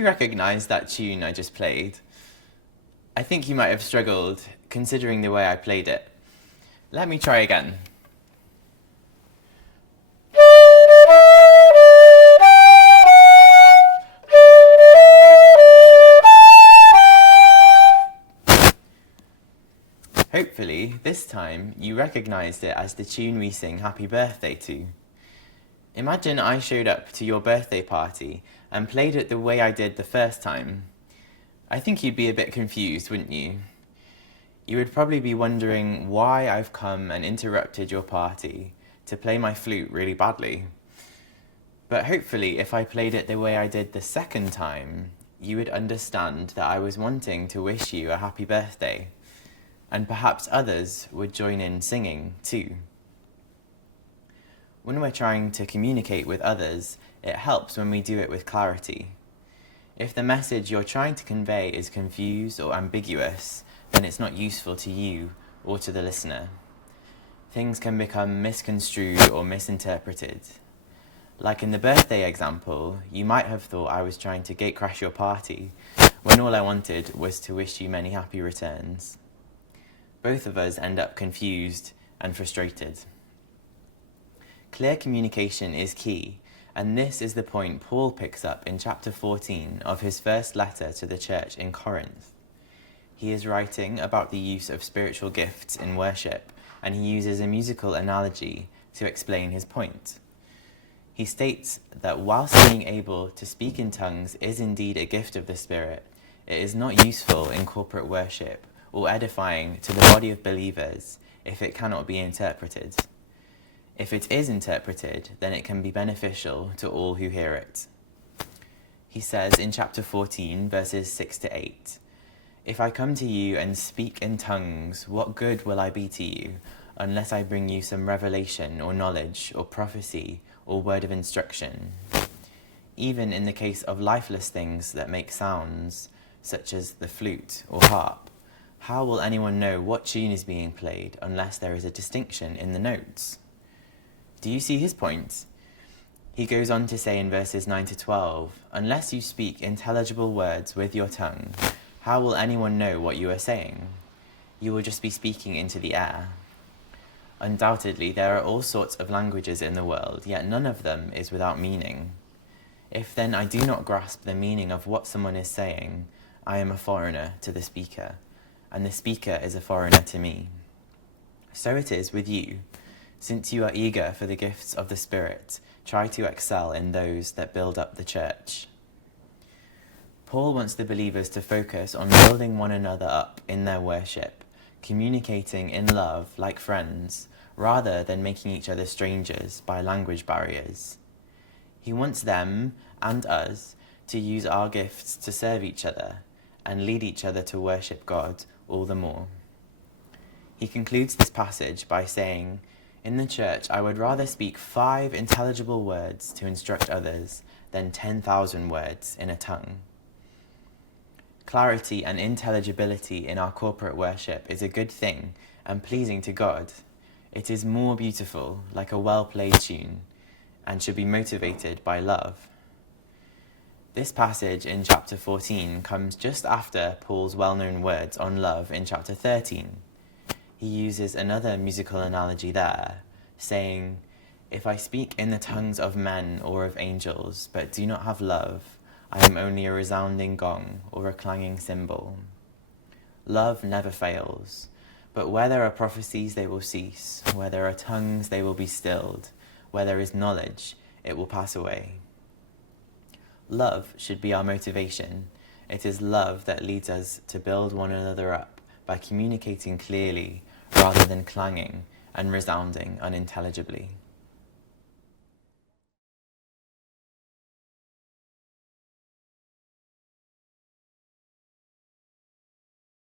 you recognise that tune I just played? I think you might have struggled, considering the way I played it. Let me try again. Hopefully, this time, you recognised it as the tune we sing Happy Birthday to. Imagine I showed up to your birthday party and played it the way I did the first time. I think you'd be a bit confused, wouldn't you? You would probably be wondering why I've come and interrupted your party to play my flute really badly. But hopefully, if I played it the way I did the second time, you would understand that I was wanting to wish you a happy birthday. And perhaps others would join in singing too. When we're trying to communicate with others, it helps when we do it with clarity. If the message you're trying to convey is confused or ambiguous, then it's not useful to you or to the listener. Things can become misconstrued or misinterpreted. Like in the birthday example, you might have thought I was trying to gatecrash your party, when all I wanted was to wish you many happy returns. Both of us end up confused and frustrated. Clear communication is key, and this is the point Paul picks up in chapter 14 of his first letter to the church in Corinth. He is writing about the use of spiritual gifts in worship, and he uses a musical analogy to explain his point. He states that whilst being able to speak in tongues is indeed a gift of the Spirit, it is not useful in corporate worship or edifying to the body of believers if it cannot be interpreted. If it is interpreted, then it can be beneficial to all who hear it. He says in chapter 14, verses 6 to 8, "If I come to you and speak in tongues, what good will I be to you, unless I bring you some revelation or knowledge or prophecy or word of instruction? Even in the case of lifeless things that make sounds, such as the flute or harp, how will anyone know what tune is being played unless there is a distinction in the notes?" Do you see his point? He goes on to say in verses 9 to 12, "Unless you speak intelligible words with your tongue, how will anyone know what you are saying? You will just be speaking into the air." Undoubtedly, there are all sorts of languages in the world, yet none of them is without meaning. If then I do not grasp the meaning of what someone is saying, I am a foreigner to the speaker, and the speaker is a foreigner to me. So it is with you. Since you are eager for the gifts of the Spirit, try to excel in those that build up the church. Paul wants the believers to focus on building one another up in their worship, communicating in love like friends, rather than making each other strangers by language barriers. He wants them and us to use our gifts to serve each other and lead each other to worship God all the more. He concludes this passage by saying, "In the church, I would rather speak 5 intelligible words to instruct others than 10,000 words in a tongue." Clarity and intelligibility in our corporate worship is a good thing and pleasing to God. It is more beautiful, like a well-played tune, and should be motivated by love. This passage in chapter 14 comes just after Paul's well-known words on love in chapter 13. He uses another musical analogy there, saying, "If I speak in the tongues of men or of angels, but do not have love, I am only a resounding gong or a clanging cymbal." Love never fails, but where there are prophecies, they will cease. Where there are tongues, they will be stilled. Where there is knowledge, it will pass away. Love should be our motivation. It is love that leads us to build one another up by communicating clearly rather than clanging and resounding unintelligibly.